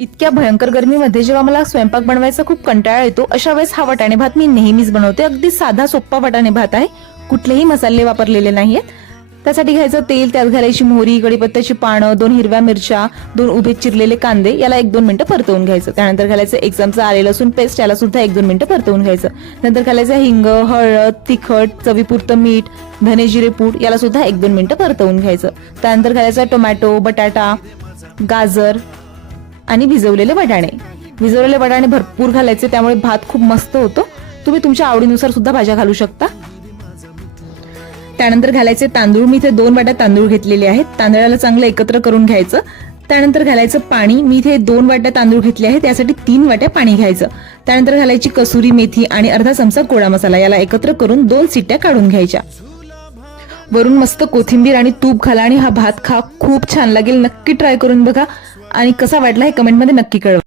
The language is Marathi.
इतक्या भयंकर गरमीमध्ये जेव्हा मला स्वयंपाक बनवायचा खूप कंटाळा येतो, अशा वेळेस हा वाटाणे भात मी नेहमीच बनवते. अगदी साधा सोप्पा वाटाणे भात आहे, कुठलेही मसाले वापरलेले नाहीयेत. त्यासाठी घ्यायचं तेल, त्यात घालायची मोहरी, कढीपत्त्याची पानं, 2 हिरव्या मिरच्या, 2 उभे चिरलेले कांदे, याला 1-2 मिनिटं परतवून घ्यायचं. त्यानंतर घालायचं 1 चमचा आले लसूण पेस्ट, याला सुद्धा 1-2 मिनिटं परतवून घ्यायचं. नंतर घालायचं हिंग, हळद, तिखट, चवीपुरतं मीठ, धने जिरे पूड, याला सुद्धा 1-2 मिनिटं परतवून घ्यायचं. त्यानंतर घालायचं टोमॅटो, बटाटा, गाजर आणि भिजवलेले वाटाणे. भिजवलेले वाटाणे भरपूर घालायचे, त्यामुळे भात खूप मस्त होतो. तुम्ही तुमच्या आवडीनुसार सुद्धा भाज्या घालू शकता. त्यानंतर घालायचे तांदूळ. मी इथे 2 वाट्या तांदूळ घेतलेले आहेत. तांदळाला चांगलं एकत्र करून घ्यायचं. त्यानंतर घालायचं पाणी. मी इथे 2 वाट्या तांदूळ घेतले आहेत, त्यासाठी 3 वाट्या पाणी घ्यायचं. त्यानंतर घालायची कसुरी मेथी आणि अर्धा चमचा गोडा मसाला, याला एकत्र करून 2 शिट्ट्या काढून घ्यायच्या. वरून मस्त कोथिंबीर आणि तूप घाला आणि हा भात खा, खूप छान लागेल. नक्की ट्राय करून बघा आणि कसा वाटला हे कमेंटमध्ये नक्की कळवा.